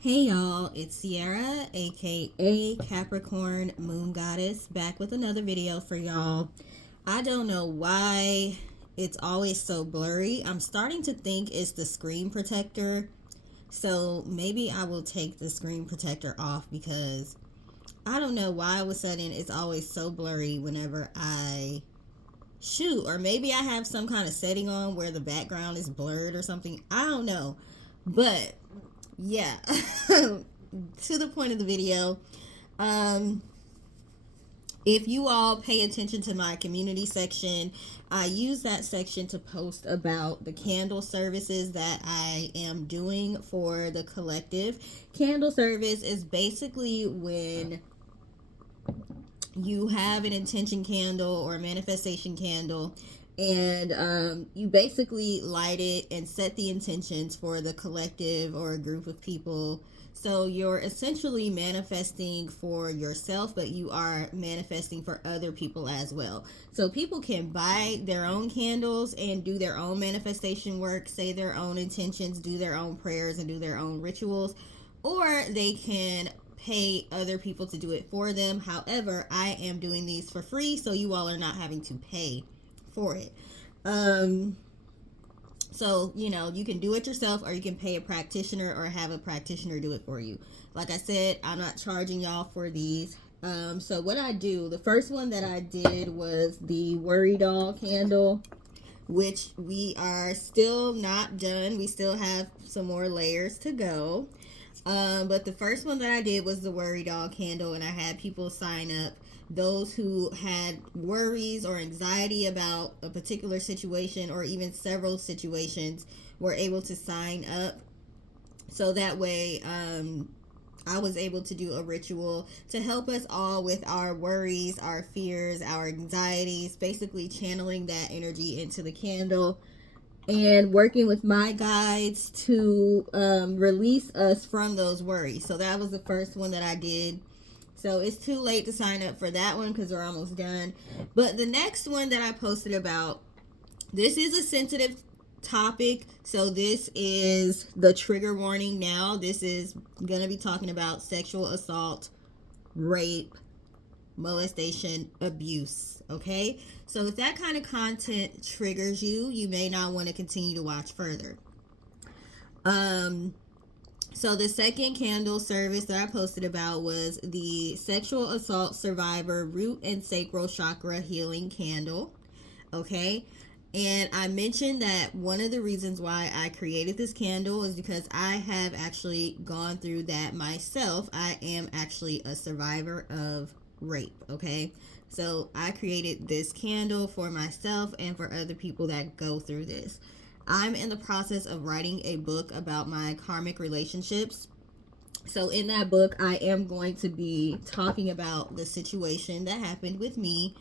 Hey y'all, it's Sierra, aka Capricorn Moon Goddess, back with another video for y'all. I don't know why it's always so blurry. I'm starting to think it's the screen protector. So maybe I will take the screen protector off because I don't know why all of a sudden it's always so blurry whenever I shoot. Or maybe I have some kind of setting on where the background is blurred or something. I don't know. But yeah. To the point of the video, um if you all pay attention to my community section, I use that section to post about the candle services that I am doing for the collective. Candle service is basically when you have an intention candle or a manifestation candle, and you basically light it and set the intentions for the collective or a group of people. So you're essentially manifesting for yourself, but you are manifesting for other people as well. So people can buy their own candles and do their own manifestation work, say their own intentions, do their own prayers, and do their own rituals, or they can pay other people to do it for them. However, I am doing these for free, so you all are not having to pay for it. Um, so, you can do it yourself or you can pay a practitioner or have a practitioner do it for you. Like I said, I'm not charging y'all for these. So what I do, the first one that I did was the Worry Doll candle, which we are still not done. We still have some more layers to go. But the first one that I did was the Worry Doll candle, and I had people sign up. Those who had worries or anxiety about a particular situation or even several situations were able to sign up. So that way, I was able to do a ritual to help us all with our worries, our fears, our anxieties, basically channeling that energy into the candle and working with my guides to release us from those worries. So that was the first one that I did. So it's too late to sign up for that one because we're almost done. But the next one that I posted about, this is a sensitive topic. So this is the trigger warning now. This is going to be talking about sexual assault, rape, molestation, abuse. Okay, so if that kind of content triggers you, you may not want to continue to watch further. um so the second candle service that I posted about was the sexual assault survivor root and sacral chakra healing candle. Okay, and I mentioned that one of the reasons why I created this candle is because I have actually gone through that myself. I am actually a survivor of rape. Okay, so I created this candle for myself and for other people that go through this. I'm in the process of writing a book about my karmic relationships. So in that book, I am going to be talking about the situation that happened with me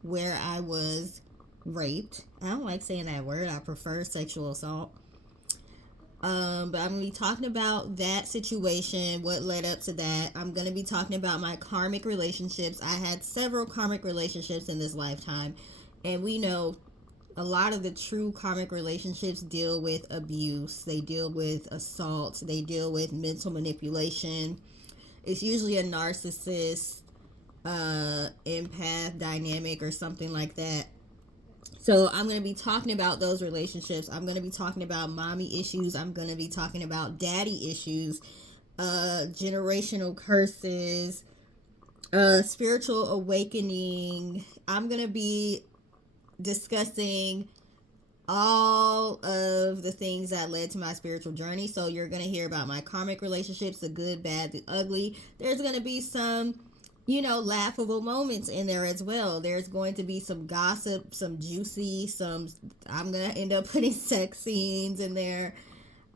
where I was raped. I don't like saying that word. I prefer sexual assault. But I'm going to be talking about that situation, what led up to that. I'm going to be talking about my karmic relationships. I had several karmic relationships in this lifetime. And we know a lot of the true karmic relationships deal with abuse. They deal with assault. They deal with mental manipulation. It's usually a narcissist, empath dynamic or something like that. So I'm going to be talking about those relationships. I'm going to be talking about mommy issues. I'm going to be talking about daddy issues, generational curses, spiritual awakening. I'm going to be discussing all of the things that led to my spiritual journey. So you're going to hear about my karmic relationships, the good, bad, the ugly. There's going to be some, laughable moments in there as well. There's going to be some gossip, some juicy, I'm going to end up putting sex scenes in there.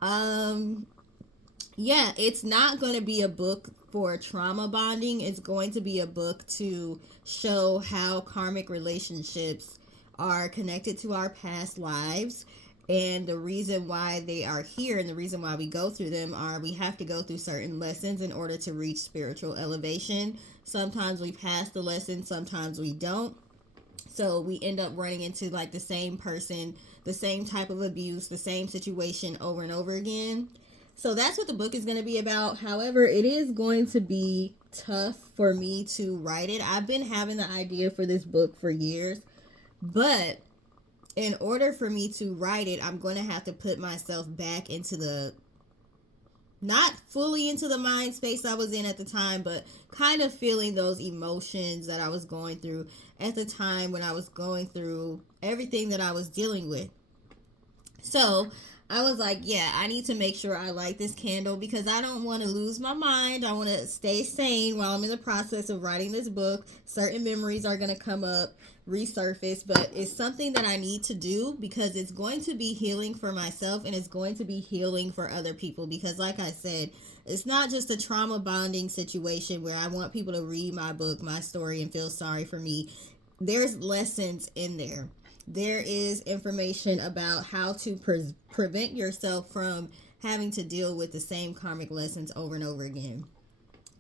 Yeah, it's not going to be a book for trauma bonding. It's going to be a book to show how karmic relationships are connected to our past lives, and the reason why they are here and the reason why we go through them are we have to go through certain lessons in order to reach spiritual elevation. Sometimes we pass the lesson, sometimes we don't. So we end up running into like the same person, the same type of abuse, the same situation over and over again. So that's what the book is going to be about. However, it is going to be tough for me to write it. I've been having the idea for this book for years, but in order for me to write it, I'm going to have to put myself back into the, not fully into the mind space I was in at the time, but kind of feeling those emotions that I was going through at the time when I was going through everything that I was dealing with. So I was like, yeah, I need to make sure I light this candle because I don't want to lose my mind. I want to stay sane while I'm in the process of writing this book. Certain memories are going to come up, resurface, but it's something that I need to do because it's going to be healing for myself and it's going to be healing for other people. Because, like I said, it's not just a trauma bonding situation where I want people to read my book, my story, and feel sorry for me. There's lessons in there. There is information about how to prevent yourself from having to deal with the same karmic lessons over and over again.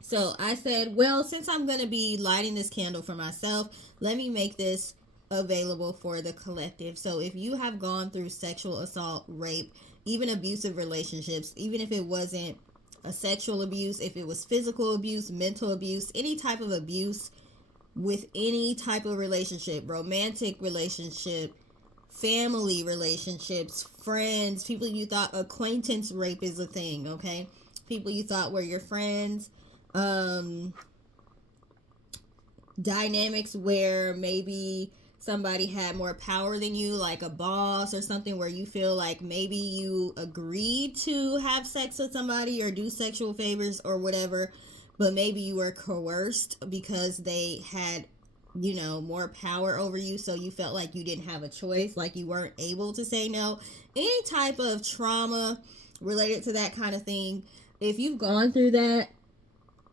So I said, well, since I'm going to be lighting this candle for myself, let me make this available for the collective. So if you have gone through sexual assault, rape, even abusive relationships, even if it wasn't a sexual abuse, if it was physical abuse, mental abuse, any type of abuse, with any type of relationship, romantic relationship, family relationships, friends, people you thought, acquaintance rape is a thing, okay? People you thought were your friends, dynamics where maybe somebody had more power than you, like a boss or something, where you feel like maybe you agreed to have sex with somebody or do sexual favors or whatever, but maybe you were coerced because they had, more power over you, so you felt like you didn't have a choice, like you weren't able to say no. Any type of trauma related to that kind of thing, if you've gone through that,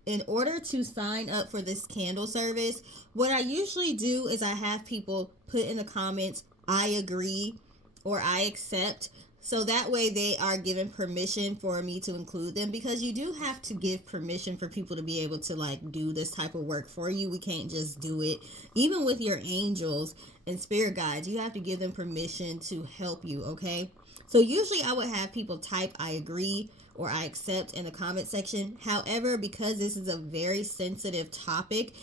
in order to sign up for this candle service, what I usually do is I have people put in the comments, I agree or I accept. So that way they are given permission for me to include them, because you do have to give permission for people to be able to do this type of work for you. We can't just do it. Even with your angels and spirit guides, you have to give them permission to help you, okay? So usually I would have people type I agree or I accept in the comment section. However, because this is a very sensitive topic,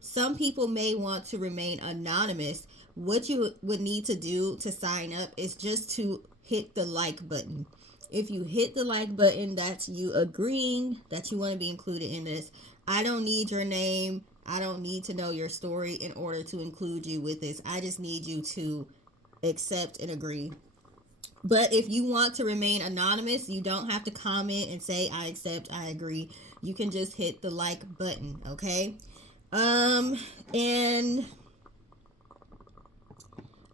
some people may want to remain anonymous. What you would need to do to sign up is just to hit the like button. If you hit the like button, that's you agreeing that you want to be included in this. I don't need your name. I don't need to know your story in order to include you with this. I just need you to accept and agree. But if you want to remain anonymous, you don't have to comment and say I accept, I agree. You can just hit the like button, okay? And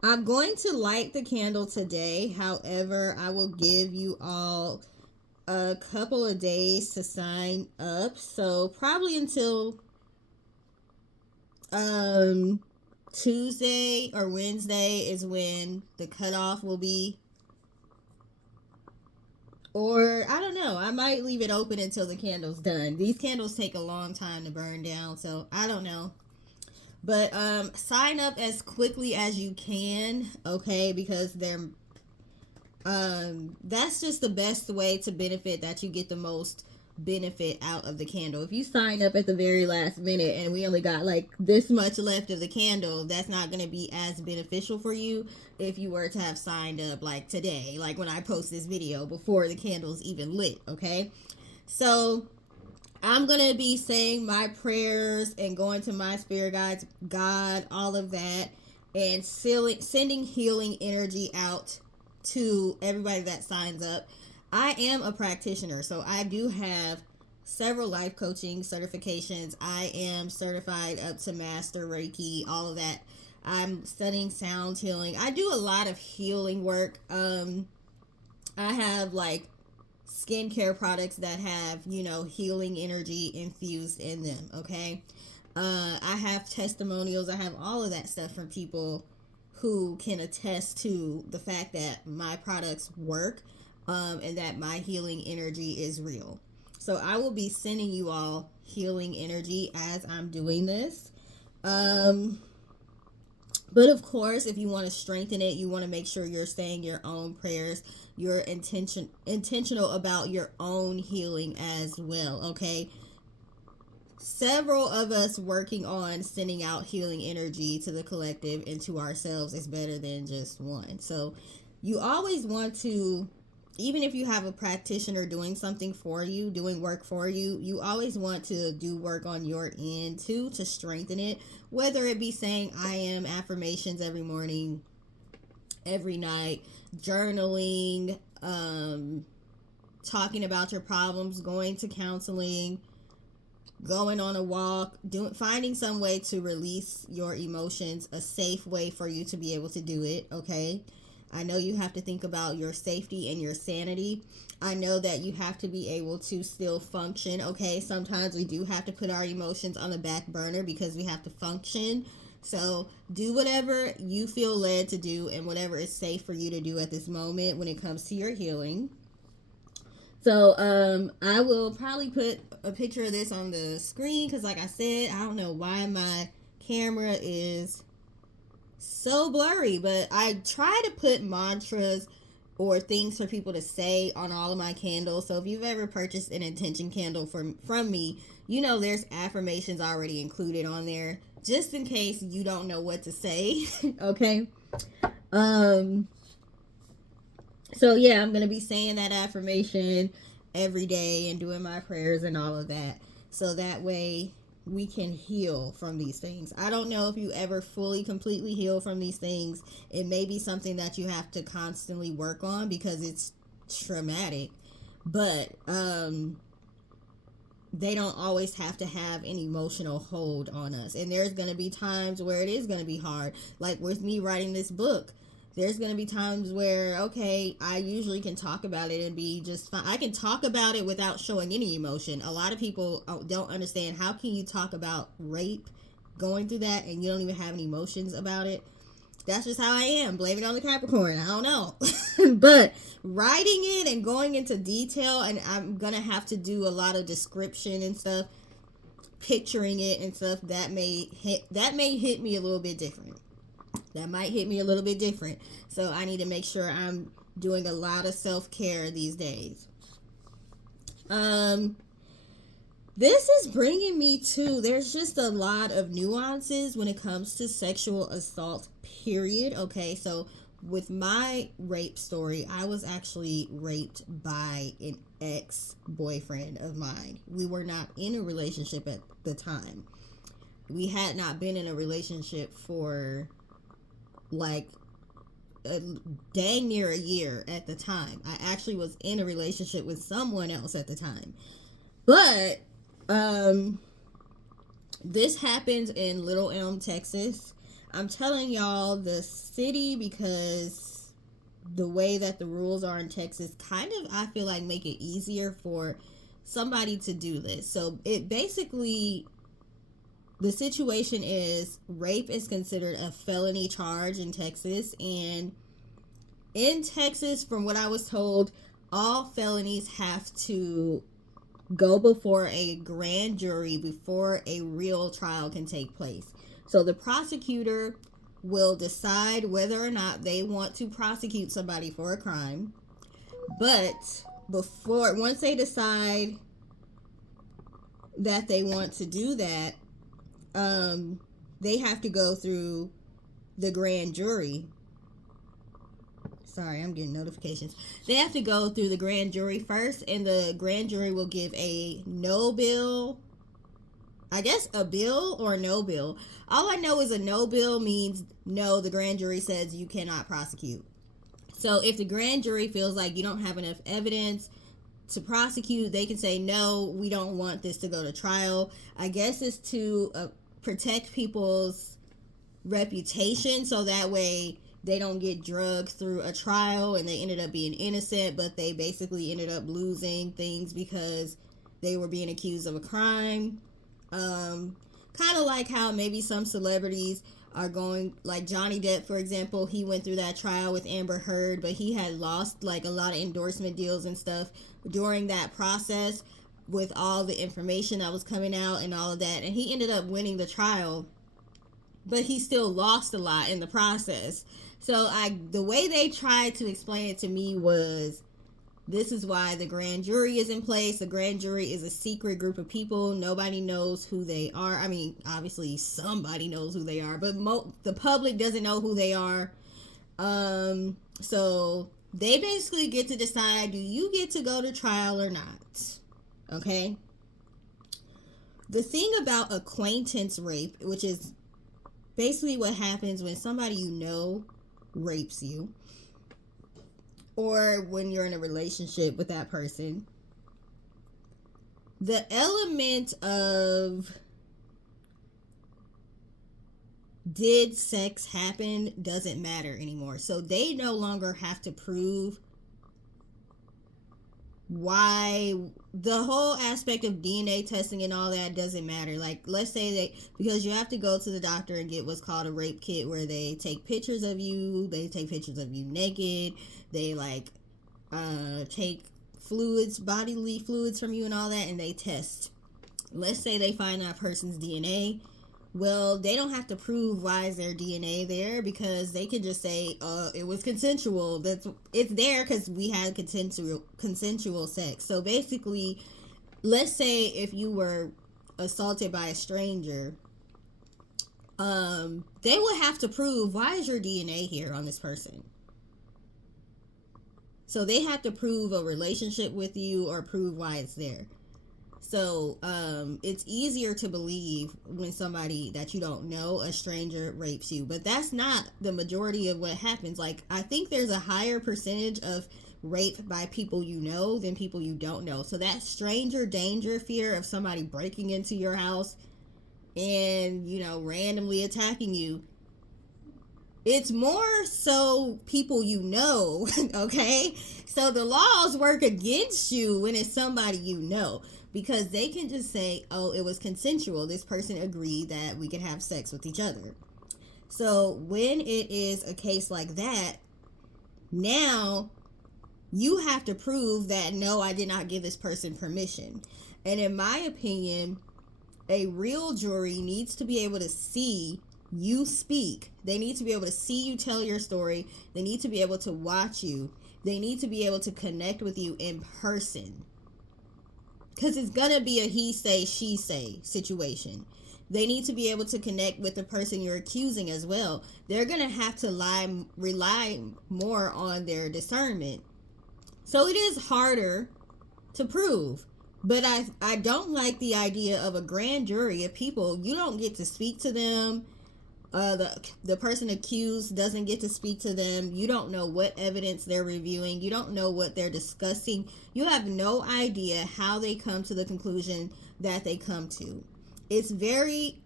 I'm going to light the candle today. However, I will give you all a couple of days to sign up. So probably until Tuesday or Wednesday is when the cutoff will be. Or I don't know, I might leave it open until the candle's done. These candles take a long time to burn down, so I don't know. But sign up as quickly as you can, okay? Because they're that's just the best way to benefit, that you get the most benefit out of the candle. If you sign up at the very last minute and we only got this much left of the candle, that's not going to be as beneficial for you if you were to have signed up today, when I post this video, before the candle's even lit, okay? So I'm going to be saying my prayers and going to my spirit guides, God, all of that, and sending healing energy out to everybody that signs up. I am a practitioner, so I do have several life coaching certifications. I am certified up to Master Reiki, all of that. I'm studying sound healing. I do a lot of healing work. I have skincare products that have, healing energy infused in them, okay? I have testimonials. I have all of that stuff from people who can attest to the fact that my products work, and that my healing energy is real. So I will be sending you all healing energy as I'm doing this. But of course, if you want to strengthen it, you want to make sure you're saying your own prayers. You're intentional about your own healing as well, okay? Several of us working on sending out healing energy to the collective and to ourselves is better than just one. So you always want to, even if you have a practitioner doing something for you, doing work for you, you always want to do work on your end too to strengthen it. Whether it be saying I am affirmations every morning, every night, journaling, talking about your problems, going to counseling, going on a walk, finding some way to release your emotions, a safe way for you to be able to do it, okay? I know you have to think about your safety and your sanity. I know that you have to be able to still function, okay? Sometimes we do have to put our emotions on the back burner because we have to function. So do whatever you feel led to do and whatever is safe for you to do at this moment when it comes to your healing. So I will probably put a picture of this on the screen because, like I said, I don't know why my camera is so blurry, but I try to put mantras or things for people to say on all of my candles. So if you've ever purchased an intention candle from me, you know there's affirmations already included on there just in case you don't know what to say. Okay. So yeah, I'm going to be saying that affirmation every day and doing my prayers and all of that. So that way we can heal from these things. I don't know if you ever fully, completely heal from these things. It may be something that you have to constantly work on because it's traumatic. But they don't always have to have an emotional hold on us. And there's going to be times where it is going to be hard. Like with me writing this book, there's going to be times where, okay, I usually can talk about it and be just fine. I can talk about it without showing any emotion. A lot of people don't understand, how can you talk about rape, going through that, and you don't even have any emotions about it? That's just how I am. Blame it on the Capricorn. I don't know. But writing it and going into detail, and I'm going to have to do a lot of description and stuff, picturing it and stuff, that may hit me a little bit different. That might hit me a little bit different. So I need to make sure I'm doing a lot of self-care these days. This is bringing me to, there's just a lot of nuances when it comes to sexual assault, period. Okay, so with my rape story, I was actually raped by an ex-boyfriend of mine. We were not in a relationship at the time. We had not been in a relationship for like dang near a year at the time. I actually was in a relationship with someone else at the time. But this happens in Little Elm, Texas. I'm telling y'all the city because the way that the rules are in Texas kind of, I feel like, make it easier for somebody to do this. So it basically, the situation is rape is considered a felony charge in Texas. And in Texas, from what I was told, all felonies have to go before a grand jury before a real trial can take place. So the prosecutor will decide whether or not they want to prosecute somebody for a crime. But once they decide that they want to do that, they have to go through the grand jury. Sorry, I'm getting notifications. They have to go through the grand jury first, and the grand jury will give a no bill. I guess a bill or no bill. All I know is a no bill means no, the grand jury says you cannot prosecute. So if the grand jury feels like you don't have enough evidence to prosecute, they can say, no, we don't want this to go to trial. I guess it's to protect people's reputation, so that way they don't get drugged through a trial and they ended up being innocent, but they basically ended up losing things because they were being accused of a crime. Kind of like how maybe some celebrities are going, like Johnny Depp, for example. He went through that trial with Amber Heard, but he had lost like a lot of endorsement deals and stuff during that process with all the information that was coming out and all of that, and he ended up winning the trial. but he still lost a lot in the process. So the way they tried to explain it to me was, this is why the grand jury is in place. The grand jury is a secret group of people. Nobody knows who they are. I mean, obviously somebody knows who they are, but the public doesn't know who they are. So they basically get to decide, do you get to go to trial or not? Okay. The thing about acquaintance rape, which is basically what happens when somebody you know rapes you, or when you're in a relationship with that person, the element of did sex happen doesn't matter anymore. So they no longer have to prove why. The whole aspect of DNA testing and all that doesn't matter. Like, let's say because you have to go to the doctor and get what's called a rape kit, where they take pictures of you, naked, they take bodily fluids from you and all that, and they test. Let's say they find that person's DNA. Well, they don't have to prove why is their DNA there, because they can just say, it was consensual. It's there because we had consensual sex. So basically, let's say if you were assaulted by a stranger, they would have to prove, why is your DNA here on this person? So they have to prove a relationship with you or prove why it's there. So it's easier to believe when somebody that you don't know, a stranger, rapes you. But that's not the majority of what happens. Like, I think there's a higher percentage of rape by people you know than people you don't know. So that stranger danger fear of somebody breaking into your house and, randomly attacking you, it's more so people you know, okay? So the laws work against you when it's somebody you know, because they can just say, oh, it was consensual. This person agreed that we could have sex with each other. So when it is a case like that, now you have to prove that, no, I did not give this person permission. And in my opinion, a real jury needs to be able to see you speak. They need to be able to see you tell your story. They need to be able to watch you. They need to be able to connect with you in person. Because it's going to be a he say, she say situation. They need to be able to connect with the person you're accusing as well. They're going to have to rely more on their discernment. So it is harder to prove. But I don't like the idea of a grand jury of people. You don't get to speak to them. The person accused doesn't get to speak to them. You don't know what evidence they're reviewing. You don't know what they're discussing. You have no idea how they come to the conclusion that they come to. It's very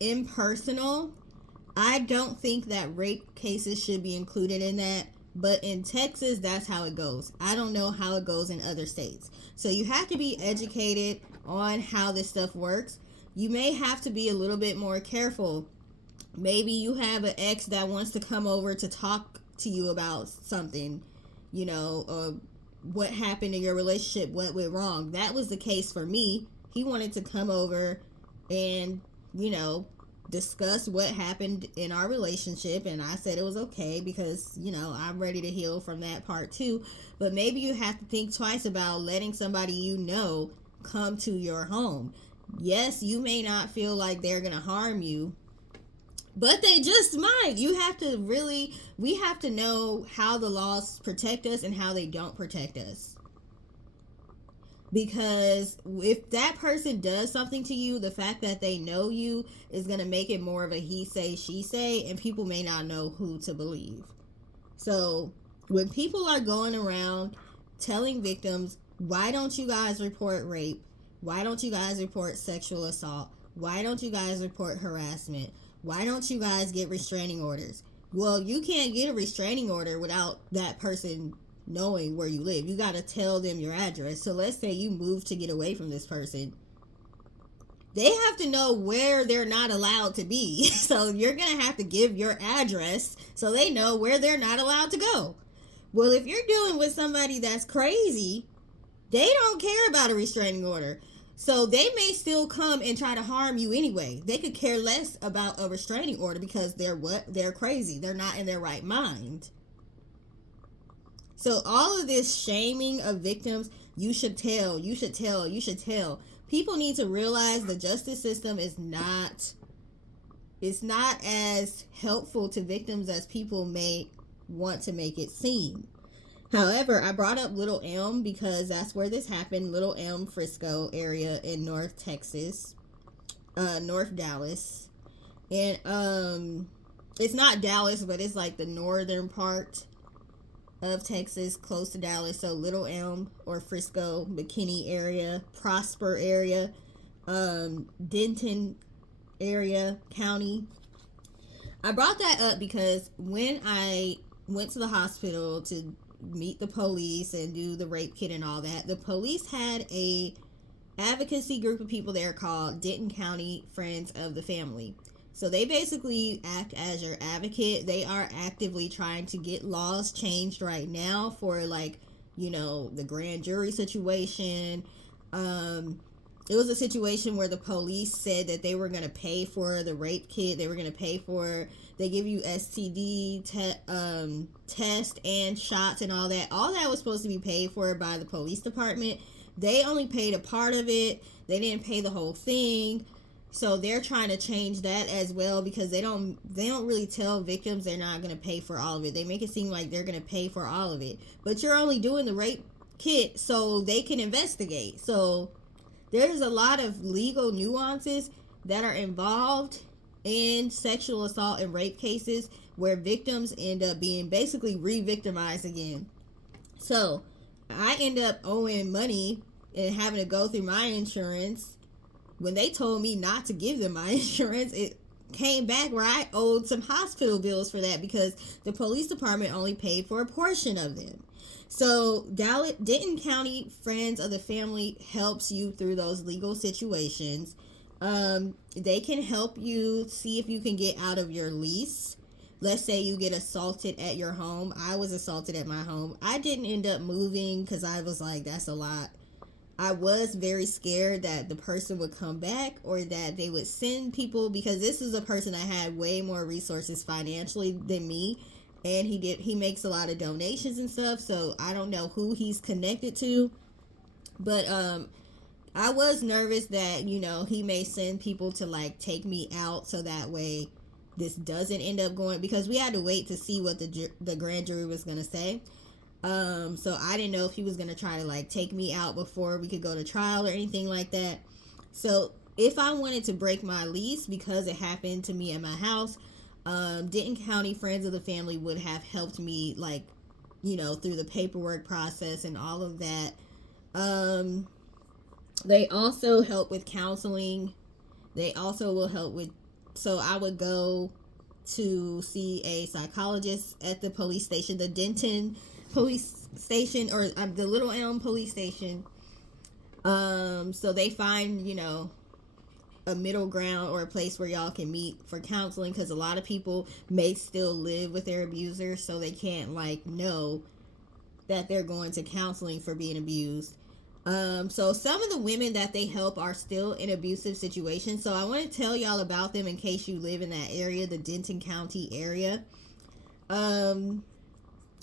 impersonal. I don't think that rape cases should be included in that. But in Texas, that's how it goes. I don't know how it goes in other states. So you have to be educated on how this stuff works. You may have to be a little bit more careful. Maybe you have an ex that wants to come over to talk to you about something, what happened in your relationship, what went wrong. That was the case for me. He wanted to come over and, discuss what happened in our relationship, and I said it was okay because, I'm ready to heal from that part too. But maybe you have to think twice about letting somebody come to your home. Yes, you may not feel like they're gonna harm you, but they just might. We have to know how the laws protect us and how they don't protect us. Because if that person does something to you, the fact that they know you is going to make it more of a he say, she say, and people may not know who to believe. So when people are going around telling victims, why don't you guys report rape? Why don't you guys report sexual assault? Why don't you guys report harassment? Why don't you guys get restraining orders? Well, you can't get a restraining order without that person knowing where you live. You got to tell them your address. So let's say you move to get away from this person. They have to know where they're not allowed to be. So you're going to have to give your address so they know where they're not allowed to go. Well, if you're dealing with somebody that's crazy, they don't care about a restraining order. So they may still come and try to harm you anyway. They could care less about a restraining order because they're what? They're crazy. They're not in their right mind. So all of this shaming of victims, you should tell, you should tell, you should tell. People need to realize the justice system is not, it's not as helpful to victims as people may want to make it seem. However, I brought up Little Elm because that's where this happened. Little Elm, Frisco area in North Texas, North Dallas. And it's not Dallas, but it's like the northern part of Texas, close to Dallas. So Little Elm or Frisco, McKinney area, Prosper area, Denton area, county. I brought that up because when I went to the hospital to meet the police and do the rape kit and all that, the police had a advocacy group of people there called Denton County Friends of the Family. So they basically act as your advocate. They are actively trying to get laws changed right now for, like, you know, the grand jury situation. It was a situation where the police said that they were going to pay for the rape kit. They were going to pay for, they give you STD test and shots and all that. All that was supposed to be paid for by the police department. They only paid a part of it. They didn't pay the whole thing. So they're trying to change that as well because they don't really tell victims they're not going to pay for all of it. They make it seem like they're going to pay for all of it. But you're only doing the rape kit so they can investigate. So there's a lot of legal nuances that are involved in sexual assault and rape cases where victims end up being basically re-victimized again. So I end up owing money and having to go through my insurance. When they told me not to give them my insurance, it came back where I owed some hospital bills for that because the police department only paid for a portion of them. So Denton County Friends of the Family helps you through those legal situations. They can help you see if you can get out of your lease. Let's say you get assaulted at your home. I was assaulted at my home. I didn't end up moving because I was like, that's a lot. I was very scared that the person would come back or that they would send people, because this is a person that had way more resources financially than me, and he makes a lot of donations and stuff, so I don't know who he's connected to, but I was nervous that, you know, he may send people to like take me out so that way this doesn't end up going, because we had to wait to see what the grand jury was going to say. So I didn't know if he was going to try to like take me out before we could go to trial or anything like that. So if I wanted to break my lease because it happened to me at my house, Denton County Friends of the Family would have helped me, like, you know, through the paperwork process and all of that. They also help with counseling. They also will help with, so I would go to see a psychologist at the police station, the Denton police station, or the Little Elm police station. So they find, you know, a middle ground or a place where y'all can meet for counseling, because a lot of people may still live with their abuser, so they can't like know that they're going to counseling for being abused. So some of the women that they help are still in abusive situations, so I want to tell y'all about them in case you live in that area, the Denton County area.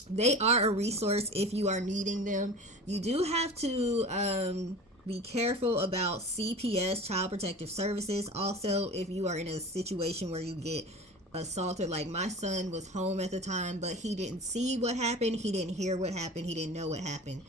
They are a resource if you are needing them. You do have to be careful about CPS, Child Protective Services. Also, if you are in a situation where you get assaulted, like my son was home at the time, but he didn't see what happened, he didn't hear what happened, he didn't know what happened.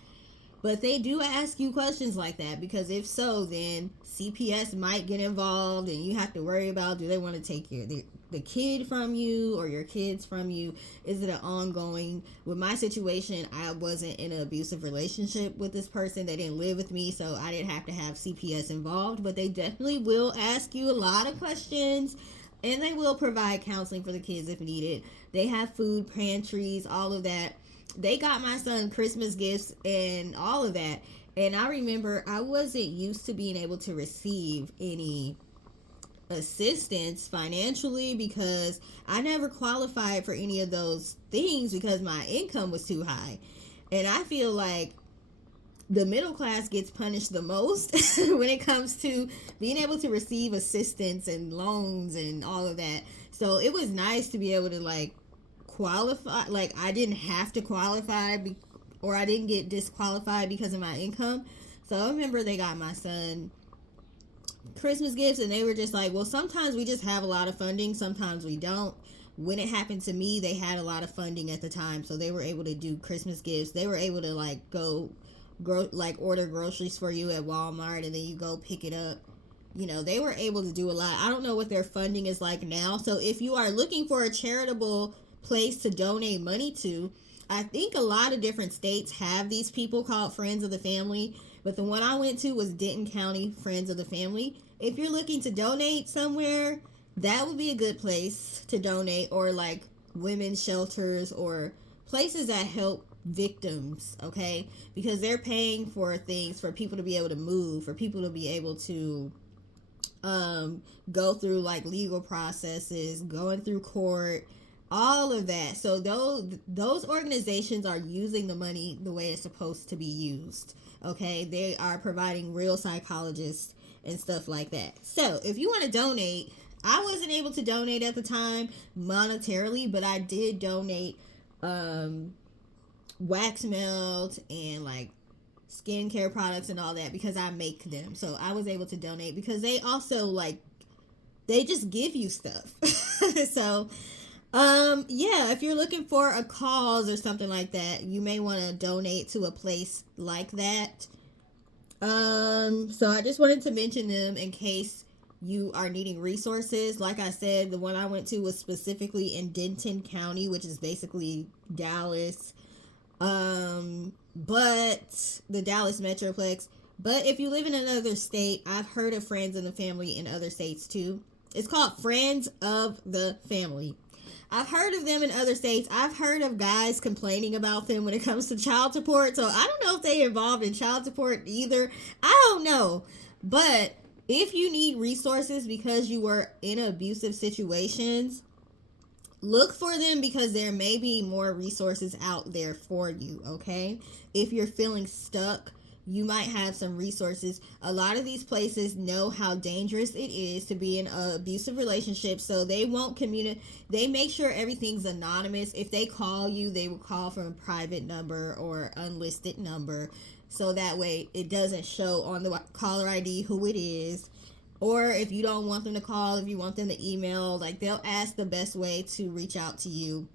But they do ask you questions like that, because if so, then CPS might get involved and you have to worry about, do they want to take the kid from you or your kids from you? Is it an ongoing? With my situation, I wasn't in an abusive relationship with this person. They didn't live with me, so I didn't have to have CPS involved, but they definitely will ask you a lot of questions, and they will provide counseling for the kids if needed. They have food pantries, all of that. They got my son Christmas gifts and all of that. And I remember I wasn't used to being able to receive any assistance financially because I never qualified for any of those things because my income was too high. And I feel like the middle class gets punished the most when it comes to being able to receive assistance and loans and all of that. So it was nice to be able to like qualify. Like I didn't have to qualify or I didn't get disqualified because of my income. So I remember they got my son Christmas gifts and they were just like, well, sometimes we just have a lot of funding, sometimes we don't. When it happened to me, they had a lot of funding at the time, so they were able to do Christmas gifts. They were able to like like order groceries for you at Walmart and then you go pick it up. You know, they were able to do a lot. I don't know what their funding is like now. So if you are looking for a charitable place to donate money to, I think a lot of different states have these people called Friends of the Family, but the one I went to was Denton County Friends of the Family. If you're looking to donate somewhere, that would be a good place to donate, or like women's shelters or places that help victims, okay? Because they're paying for things for people to be able to move, for people to be able to go through like legal processes, going through court, all of that. So those organizations are using the money the way it's supposed to be used. Okay, they are providing real psychologists and stuff like that. So if you want to donate, I wasn't able to donate at the time monetarily, but I did donate wax melt and like skincare products and all that because I make them. So I was able to donate because they also like they just give you stuff. So yeah, if you're looking for a cause or something like that, you may want to donate to a place like that. So I just wanted to mention them in case you are needing resources. Like I said, the one I went to was specifically in Denton County, which is basically Dallas. But the Dallas Metroplex. But if you live in another state, I've heard of Friends of the Family in other states too. It's called Friends of the Family. I've heard of them in other states. I've heard of guys complaining about them when it comes to child support. So I don't know if they involved in child support either. I don't know. But if you need resources because you were in abusive situations, look for them because there may be more resources out there for you, okay? If you're feeling stuck, you might have some resources. A lot of these places know how dangerous it is to be in an abusive relationship, so they won't communicate. They make sure everything's anonymous. If they call you, they will call from a private number or unlisted number, so that way it doesn't show on the caller ID who it is. Or if you don't want them to call, if you want them to email, like they'll ask the best way to reach out to you.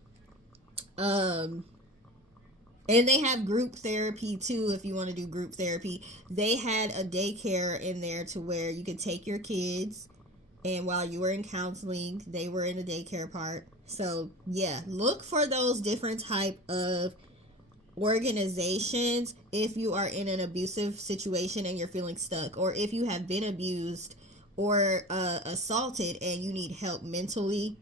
And they have group therapy too if you want to do group therapy. They had a daycare in there to where you could take your kids, and while you were in counseling, they were in the daycare part. So yeah, look for those different type of organizations if you are in an abusive situation and you're feeling stuck, or if you have been abused or assaulted and you need help mentally,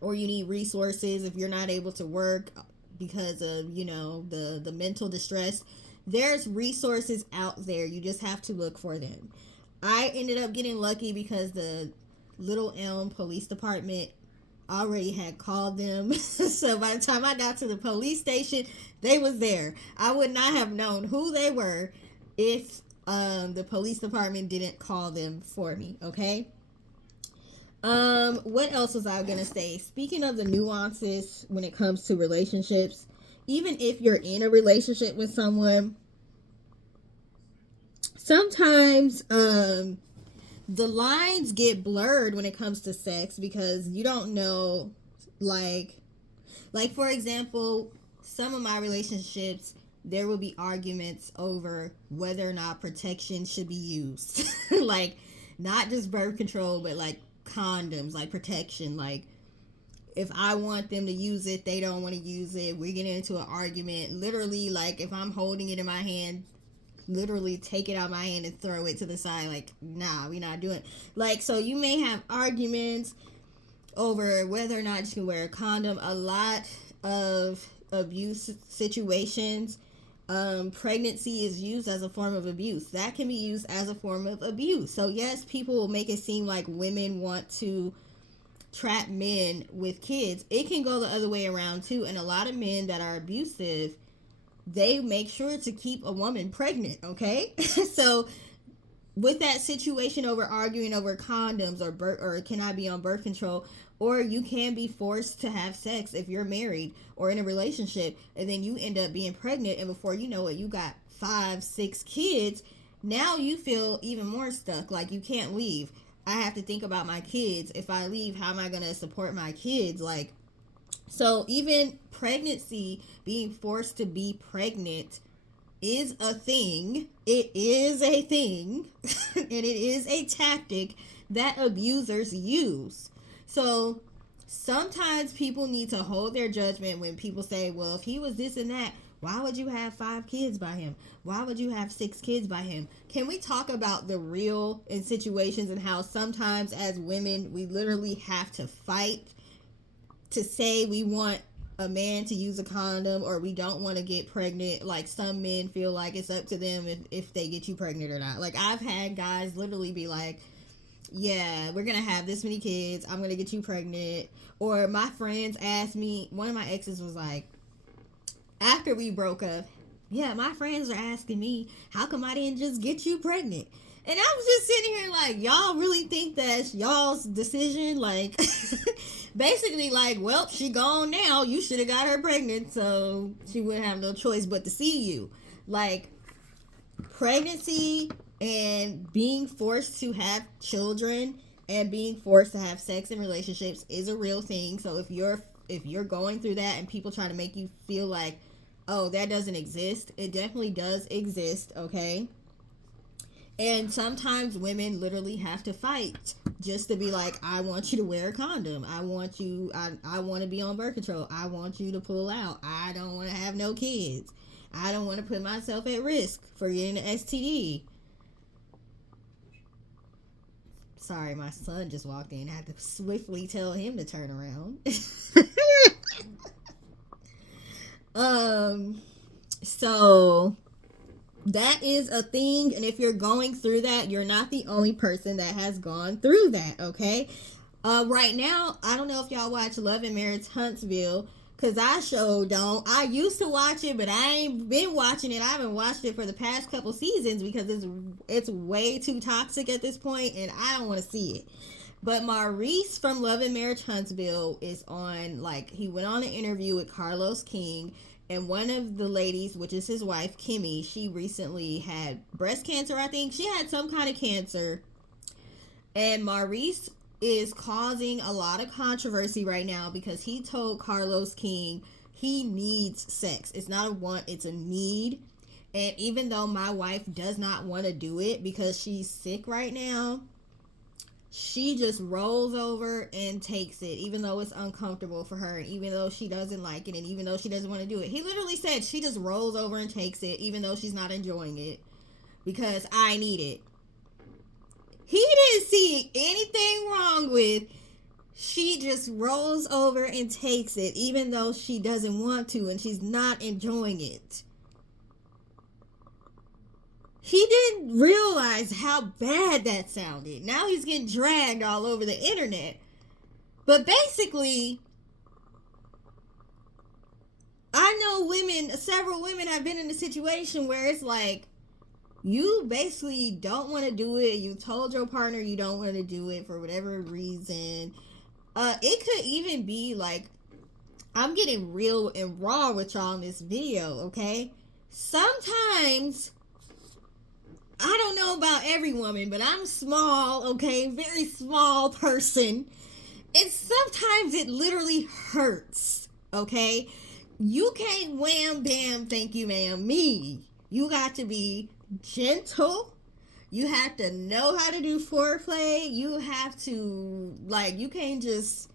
or you need resources if you're not able to work because of, you know, the mental distress. There's resources out there. You just have to look for them. I ended up getting lucky because the Little Elm Police Department already had called them. So by the time I got to the police station, they was there. I would not have known who they were if the police department didn't call them for me, okay? What else was I gonna say? Speaking of the nuances when it comes to relationships, even if you're in a relationship with someone, sometimes the lines get blurred when it comes to sex because you don't know, like for example, some of my relationships, there will be arguments over whether or not protection should be used. Like not just birth control, but like condoms, like protection. Like if I want them to use it, they don't want to use it. We're getting into an argument. Literally, like if I'm holding it in my hand, literally take it out of my hand and throw it to the side. Like, nah, we're not doing it. Like, so you may have arguments over whether or not you can wear a condom. A lot of abuse situations, pregnancy is used as a form of abuse. That can be used as a form of abuse. So yes, people will make it seem like women want to trap men with kids. It can go the other way around too. And a lot of men that are abusive, they make sure to keep a woman pregnant, okay? So with that situation over arguing over condoms or can I be on birth control, or you can be forced to have sex if you're married or in a relationship, and then you end up being pregnant, and before you know it, you got 5, 6 kids. Now you feel even more stuck, like you can't leave. I have to think about my kids. If I leave, how am I going to support my kids? Like, so even pregnancy, being forced to be pregnant, is a thing. It is a thing. And it is a tactic that abusers use. So sometimes people need to hold their judgment when people say, well, if he was this and that, why would you have 5 kids by him? Why would you have 6 kids by him? Can we talk about the real in situations and how sometimes as women we literally have to fight to say we want a man to use a condom or we don't want to get pregnant? Like, some men feel like it's up to them if they get you pregnant or not. Like, I've had guys literally be like, yeah, we're gonna have this many kids, I'm gonna get you pregnant. Or my friends asked me, one of my exes was like, after we broke up, yeah, my friends are asking me, how come I didn't just get you pregnant? And I was just sitting here like, y'all really think that's y'all's decision? Like, basically like, well, she gone now, you should have got her pregnant, so she wouldn't have no choice but to see you. Like, pregnancy and being forced to have children and being forced to have sex in relationships is a real thing. So if you're going through that and people try to make you feel like, oh, that doesn't exist, it definitely does exist, okay? And sometimes women literally have to fight just to be like, I want you to wear a condom. I want to be on birth control. I want you to pull out. I don't want to have no kids. I don't want to put myself at risk for getting an STD. Sorry, my son just walked in. I had to swiftly tell him to turn around. So that is a thing, and if you're going through that, you're not the only person that has gone through that, okay? Right now, I don't know if y'all watch Love and Marriage Huntsville, because I sure don't. I used to watch it, but I ain't been watching it. I haven't watched it for the past couple seasons because it's way too toxic at this point, and I don't want to see it. But Maurice from Love and Marriage Huntsville is on, like, he went on an interview with Carlos King, and one of the ladies, which is his wife, Kimmy, she recently had breast cancer, I think. She had some kind of cancer. And Maurice is causing a lot of controversy right now because he told Carlos King he needs sex. It's not a want, it's a need. And even though my wife does not want to do it because she's sick right now, she just rolls over and takes it, even though it's uncomfortable for her, and even though she doesn't like it, and even though she doesn't want to do it. He literally said she just rolls over and takes it, even though she's not enjoying it, because I need it. He didn't see anything wrong with she just rolls over and takes it, even though she doesn't want to and she's not enjoying it. He didn't realize how bad that sounded. Now he's getting dragged all over the internet. But basically, I know several women have been in a situation where it's like, you basically don't want to do it. You told your partner you don't want to do it for whatever reason. It could even be like, I'm getting real and raw with y'all in this video, okay? Sometimes, I don't know about every woman, but I'm small, okay? Very small person. And sometimes it literally hurts, okay? You can't wham, bam, thank you, ma'am, me. You got to be gentle. You have to know how to do foreplay. You have to, like, you can't just,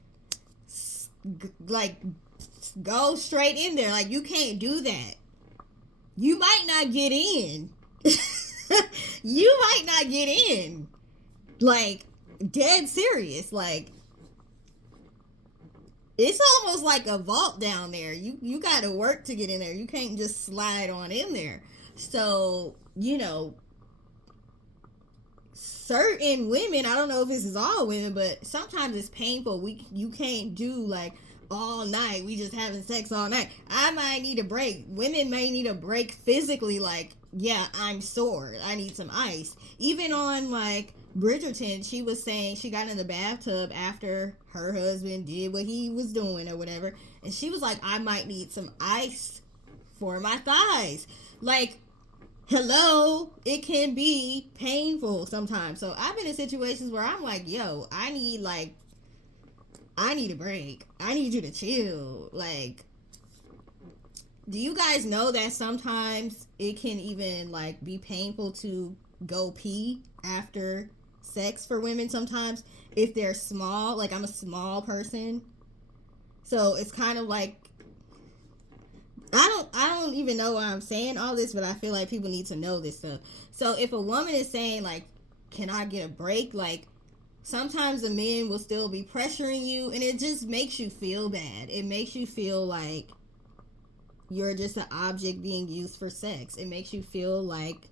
like, go straight in there. Like, you can't do that. You might not get in. You might not get in. Like, dead serious. Like, it's almost like a vault down there. You got to work to get in there. You can't just slide on in there. So, you know, certain women, I don't know if this is all women, but sometimes it's painful. You can't do like, all night. We just having sex all night. I might need a break. Women may need a break physically. Like, yeah, I'm sore. I need some ice. Even on like Bridgerton, she was saying she got in the bathtub after her husband did what he was doing or whatever, and she was like, I might need some ice for my thighs. Like, hello, it can be painful sometimes. So I've been in situations where I'm like, yo, I need a break. I need you to chill. Like, do you guys know that sometimes it can even like be painful to go pee after sex for women sometimes if they're small? Like, I'm a small person. So it's kind of like I don't even know why I'm saying all this, but I feel like people need to know this stuff. So if a woman is saying like, can I get a break? Like, sometimes the men will still be pressuring you, and it just makes you feel bad. It makes you feel like you're just an object being used for sex. It makes you feel like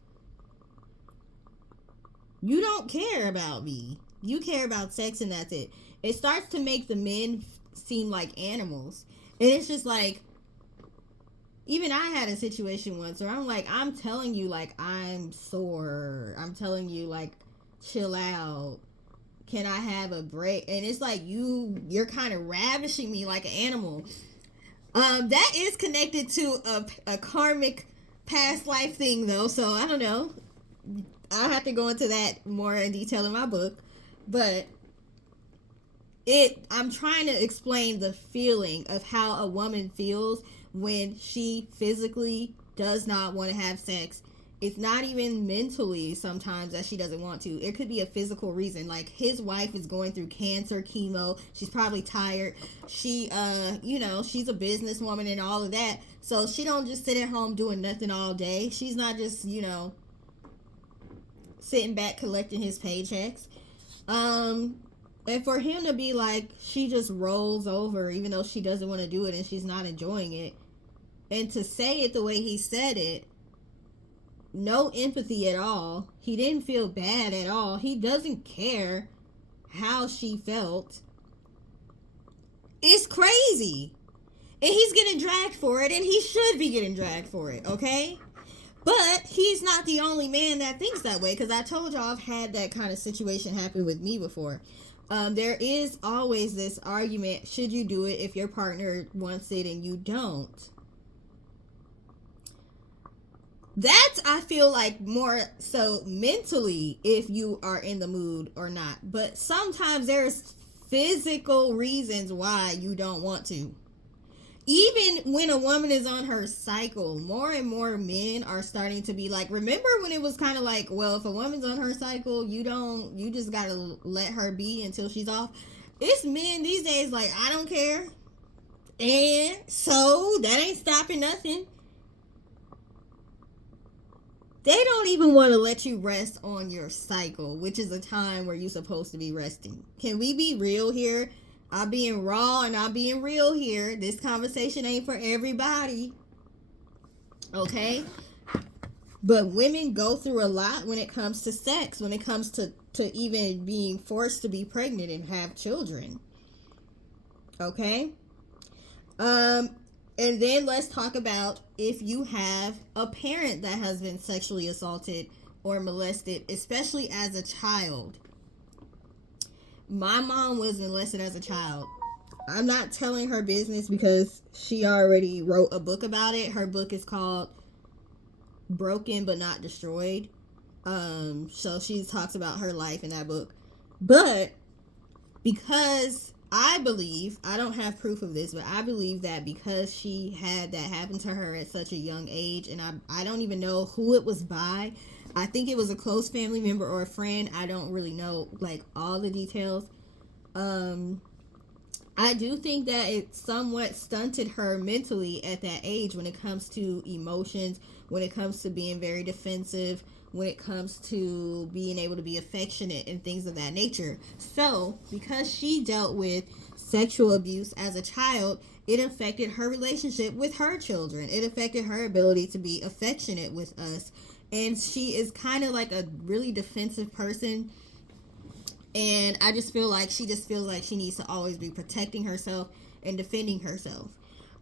you don't care about me. You care about sex, and that's it. It starts to make the men seem like animals. And it's just like, even I had a situation once where I'm like, I'm telling you, like, I'm sore. I'm telling you, like, chill out. Can I have a break? And it's like you're kind of ravishing me like an animal. That is connected to a karmic past life thing though, so I don't know. I'll have to go into that more in detail in my book. But I'm trying to explain the feeling of how a woman feels when she physically does not want to have sex. It's not even mentally sometimes that she doesn't want to. It could be a physical reason. Like, his wife is going through cancer, chemo. She's probably tired. She, she's a businesswoman and all of that. So she don't just sit at home doing nothing all day. She's not just, sitting back collecting his paychecks. And for him to be like, she just rolls over even though she doesn't want to do it and she's not enjoying it. And to say it the way he said it, no empathy at all. He didn't feel bad at all. He doesn't care how she felt. It's crazy. And he's getting dragged for it, and he should be getting dragged for it, okay? But he's not the only man that thinks that way, because I told y'all I've had that kind of situation happen with me before. There is always this argument, should you do it if your partner wants it and you don't? That's, I feel like, more so mentally if you are in the mood or not. But sometimes there's physical reasons why you don't want to. Even when a woman is on her cycle, more and more men are starting to be like, remember when it was kind of like, well, if a woman's on her cycle, you just gotta let her be until she's off. It's men these days like, I don't care. And so that ain't stopping nothing. They don't even want to let you rest on your cycle, which is a time where you're supposed to be resting. Can we be real here? I'm being raw and I'm being real here. This conversation ain't for everybody. Okay? But women go through a lot when it comes to sex, when it comes to even being forced to be pregnant and have children. Okay? And then let's talk about if you have a parent that has been sexually assaulted or molested, especially as a child. My mom was molested as a child. I'm not telling her business because she already wrote a book about it. Her book is called Broken But Not Destroyed. So she talks about her life in that book. But because I believe, I don't have proof of this, but I believe that because she had that happen to her at such a young age, and I don't even know who it was by. I think it was a close family member or a friend. I don't really know, like, all the details. I do think that it somewhat stunted her mentally at that age when it comes to emotions, when it comes to being very defensive, when it comes to being able to be affectionate and things of that nature. So, because she dealt with sexual abuse as a child, it affected her relationship with her children. It affected her ability to be affectionate with us. And she is kind of like a really defensive person. And I just feel like she just feels like she needs to always be protecting herself. and defending herself.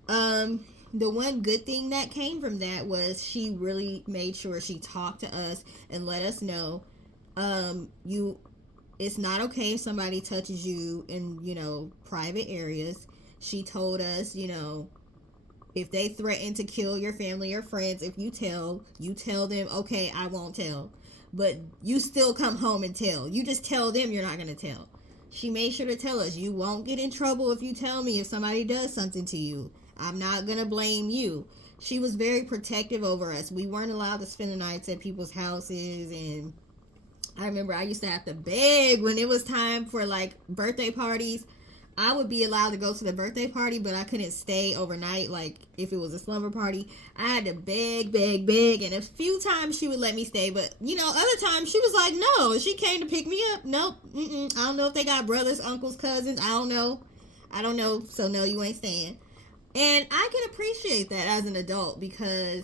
The one good thing that came from that was she really made sure she talked to us and let us know, you it's not okay if somebody touches you in, private areas. She told us, if they threaten to kill your family or friends, if you tell them, okay, I won't tell. But you still come home and tell. You just tell them you're not going to tell. She made sure to tell us, you won't get in trouble if you tell me if somebody does something to you. I'm not going to blame you. She was very protective over us. We weren't allowed to spend the nights at people's houses, and I remember I used to have to beg when it was time for like birthday parties. I would be allowed to go to the birthday party, but I couldn't stay overnight. Like if it was a slumber party, I had to beg, beg, beg. And a few times she would let me stay, but other times she was like, no. She came to pick me up. Nope. I don't know if they got brothers, uncles, cousins. I don't know. So no, you ain't staying. And I can appreciate that as an adult, because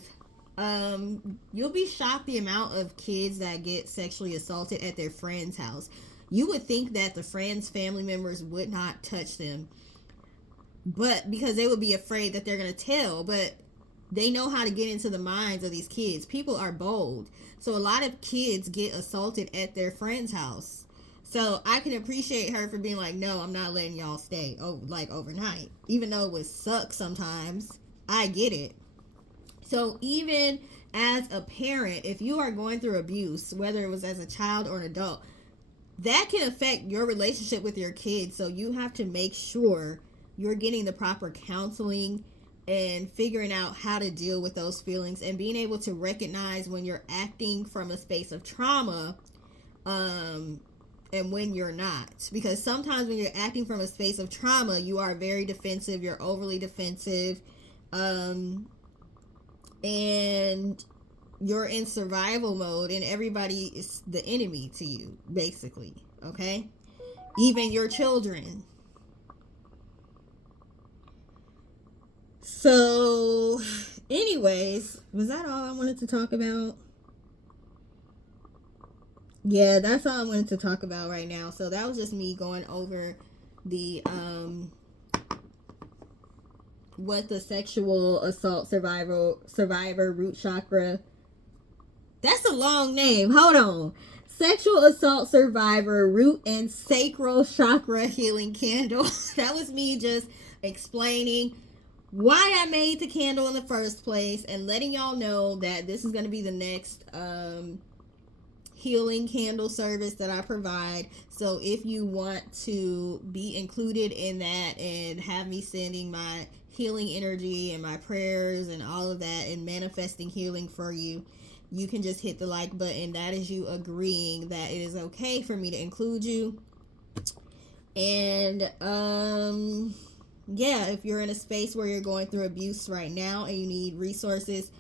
you'll be shocked the amount of kids that get sexually assaulted at their friend's house. You would think that the friends' family members would not touch them, but because they would be afraid that they're going to tell. But they know how to get into the minds of these kids. People are bold. So a lot of kids get assaulted at their friend's house. So I can appreciate her for being like, no, I'm not letting y'all stay overnight. Even though it would suck sometimes. I get it. So even as a parent, if you are going through abuse, whether it was as a child or an adult, that can affect your relationship with your kids. So you have to make sure you're getting the proper counseling and figuring out how to deal with those feelings, and being able to recognize when you're acting from a space of trauma, and when you're not. Because sometimes when you're acting from a space of trauma, you are very defensive, you're overly defensive, and you're in survival mode, and everybody is the enemy to you, basically. Okay? Even your children. So, anyways, was that all I wanted to talk about? Yeah, that's all I wanted to talk about right now. So that was just me going over the what the sexual assault survivor root chakra. That's a long name. Hold on. Sexual assault survivor root and sacral chakra healing candle. That was me just explaining why I made the candle in the first place, and letting y'all know that this is going to be the next healing candle service that I provide. So if you want to be included in that and have me sending my healing energy and my prayers and all of that and manifesting healing for you, you can just hit the like button. That is you agreeing that it is okay for me to include you. And yeah, if you're in a space where you're going through abuse right now and you need resources,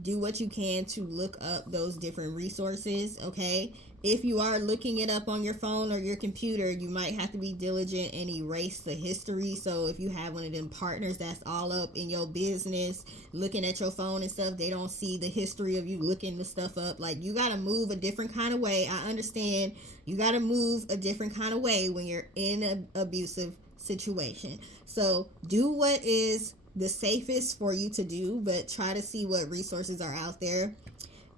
do what you can to look up those different resources. Okay, if you are looking it up on your phone or your computer, you might have to be diligent and erase the history. So if you have one of them partners that's all up in your business looking at your phone and stuff, they don't see the history of you looking the stuff up. Like, you got to move a different kind of way. I understand you got to move a different kind of way when you're in an abusive situation. So do what is the safest for you to do, but try to see what resources are out there.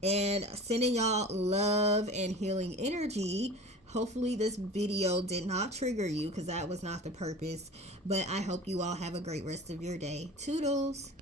And sending y'all love and healing energy. Hopefully this video did not trigger you, because that was not the purpose. But I hope you all have a great rest of your day. Toodles.